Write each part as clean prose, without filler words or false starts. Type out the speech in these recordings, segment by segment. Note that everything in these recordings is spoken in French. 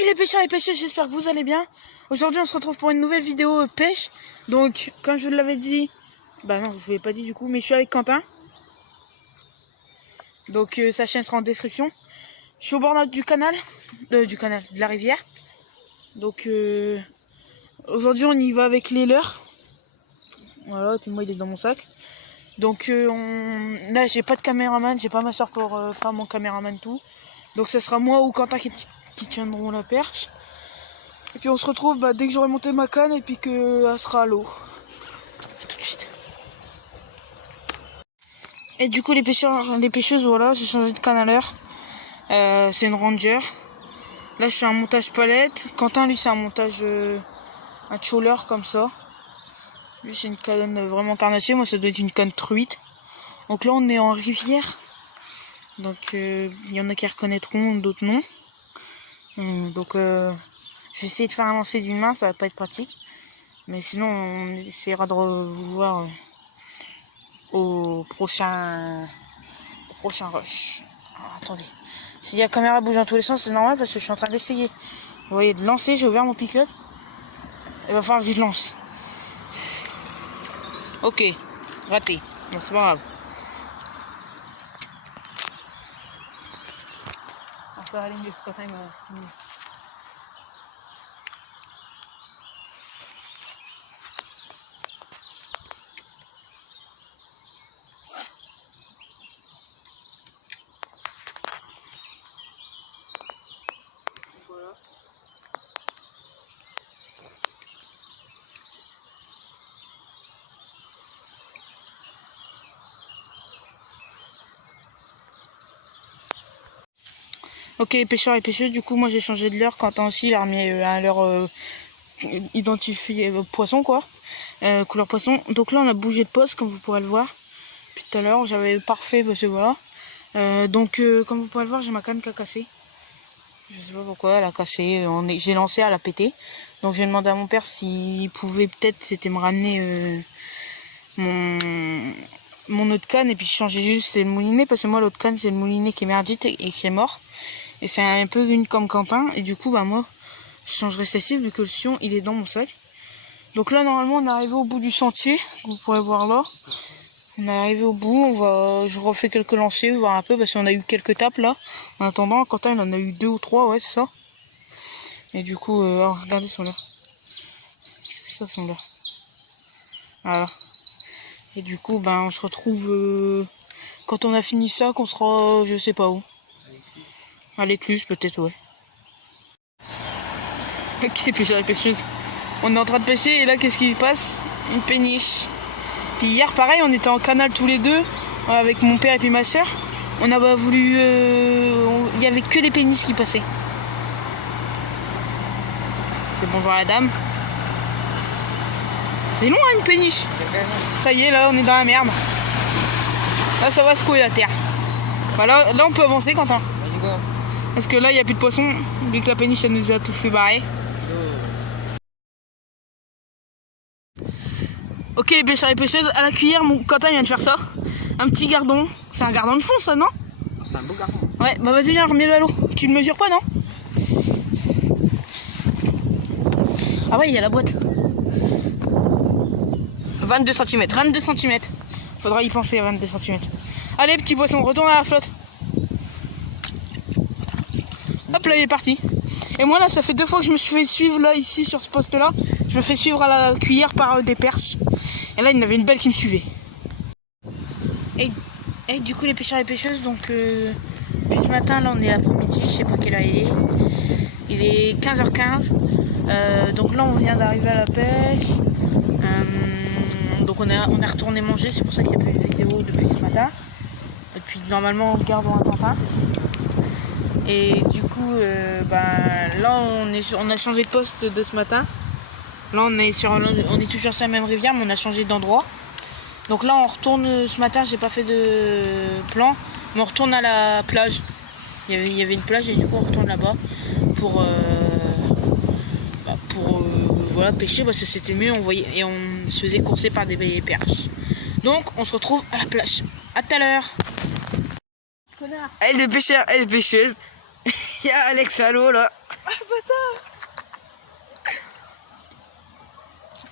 Et les pêcheurs et pêcheuses, j'espère que vous allez bien. Aujourd'hui on se retrouve pour une nouvelle vidéo pêche. Donc comme je l'avais dit, bah non je vous l'ai pas dit du coup, mais je suis avec Quentin. Donc sa chaîne sera en description. Je suis au bord du canal, de la rivière. Donc aujourd'hui on y va avec les leurres. Voilà, et puis moi il est dans mon sac. Donc là j'ai pas de caméraman, j'ai pas ma soeur pour faire mon caméraman tout. Donc ce sera moi ou Quentin qui tiendront la perche. Et puis on se retrouve dès que j'aurai monté ma canne et puis qu'elle sera à l'eau. A tout de suite. Et du coup les pêcheurs, les pêcheuses, voilà, j'ai changé de canne à l'heure. C'est une Ranger. Là je suis un montage palette. Quentin lui c'est un montage un trawler comme ça. Lui c'est une canne vraiment carnassier, moi ça doit être une canne truite. Donc là on est en rivière. Donc il y en a qui reconnaîtront, d'autres non. Donc je vais essayer de faire un lancer d'une main, ça va pas être pratique. Mais sinon on essaiera de vous voir au prochain rush. Alors, attendez. Si la caméra bouge dans tous les sens, c'est normal parce que je suis en train d'essayer. Vous voyez, de lancer, j'ai ouvert mon pick-up. Il va falloir que je lance. Ok, raté. Bon, c'est pas grave. On peut aller mieux, quand même. Voilà. Ok les pêcheurs et pêcheuses, du coup moi j'ai changé de leurre. Quentin aussi il a remis un leurre identifié poisson quoi, couleur poisson. Donc là on a bougé de poste comme vous pourrez le voir. Puis tout à l'heure j'avais parfait parce que voilà. Donc comme vous pourrez le voir j'ai ma canne qui a cassé. Je sais pas pourquoi elle a cassé, j'ai lancé, elle a pété. Donc j'ai demandé à mon père s'il pouvait peut-être c'était me ramener mon autre canne et puis changer juste c'est le moulinet parce que moi l'autre canne c'est le moulinet qui est merdique et qui est mort. Et c'est un peu une comme Quentin. Et du coup, moi, je changerai celle-ci vu que le sion, il est dans mon sac. Donc là, normalement, on est arrivé au bout du sentier. Vous pourrez voir là. On est arrivé au bout. Je refais quelques lancers, voir un peu, parce qu'on a eu quelques tapes là. En attendant, Quentin, il en a eu 2 ou 3, ouais, c'est ça. Et du coup, regardez son là. C'est ça, son là. Voilà. Et du coup, on se retrouve quand on a fini ça, qu'on sera, je sais pas où. À l'écluse peut-être, ouais. Ok, pêcheurs et pêcheuses. On est en train de pêcher et là qu'est-ce qui passe? Une péniche. Puis hier pareil, on était en canal tous les deux avec mon père et puis ma soeur. On a voulu... il y avait que des péniches qui passaient. C'est bonjour à la dame. C'est long hein, une péniche. Ça y est, là on est dans la merde. Là ça va secouer la terre. Voilà, là on peut avancer Quentin. Parce que là, il n'y a plus de poissons, vu que la péniche, elle nous a tout fait barrer. Ok, les pêcheurs et pêcheuses, à la cuillère, mon Quentin vient de faire ça. Un petit gardon. C'est un gardon de fond, ça, non? C'est un beau gardon. Ouais, vas-y, viens, remets-le à l'eau. Tu ne mesures pas, non? Ah ouais, il y a la boîte. 22 cm. 22 cm. Faudra y penser à 22 cm. Allez, petit poisson, retourne à la flotte. Hop là il est parti. Et moi là ça fait 2 fois que je me suis fait suivre là ici sur ce poste là. Je me fais suivre à la cuillère par des perches. Et là il y en avait une belle qui me suivait. Et du coup les pêcheurs et pêcheuses donc depuis ce matin là on est l'après-midi, je sais pas quelle heure il est. Il est 15h15. Donc là on vient d'arriver à la pêche. Donc on est retourné manger, c'est pour ça qu'il n'y a plus de vidéo depuis ce matin. Et puis normalement on garde un Quentin. Et du coup, là on a changé de poste de ce matin. Là on est toujours sur la même rivière, mais on a changé d'endroit. Donc là on retourne ce matin, j'ai pas fait de plan, mais on retourne à la plage. Il y avait une plage et du coup on retourne là-bas pour voilà, pêcher parce que c'était mieux, on voyait et on se faisait courser par des perches. Donc on se retrouve à la plage. À tout à l'heure. Elle le pêcheur, elle pêcheuse. Il y a Alex à l'eau là. bâtard.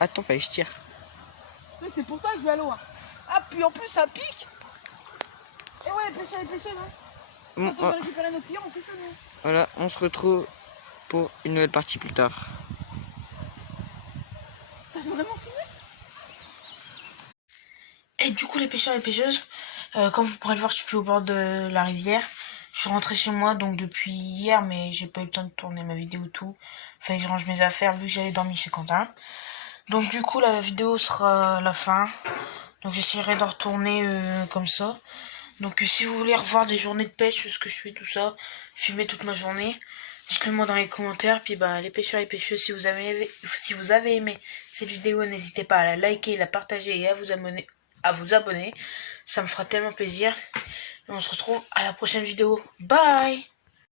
Attends, fallait que je tire. Mais c'est pour toi que je vais à l'eau. Hein. Ah, puis en plus, ça pique. Et ouais, pêcher, hein. Bon, Quand on va récupérer nos clients, on fait ça, nous. voilà, on se retrouve pour une nouvelle partie plus tard. T'as vraiment fini? Et du coup, les pêcheurs et les pêcheuses, comme vous pourrez le voir, je suis plus au bord de la rivière. Je suis rentrée chez moi donc depuis hier, mais j'ai pas eu le temps de tourner ma vidéo et tout. Fallait que je range mes affaires vu que j'avais dormi chez Quentin. Donc du coup, la vidéo sera la fin. Donc j'essaierai de retourner comme ça. Donc si vous voulez revoir des journées de pêche, ce que je fais, tout ça, filmer toute ma journée, dites-le moi dans les commentaires. Puis bah les pêcheurs et pêcheuses, si vous avez aimé cette vidéo, n'hésitez pas à la liker, la partager et à vous abonner. Ça me fera tellement plaisir. Et on se retrouve à la prochaine vidéo. Bye!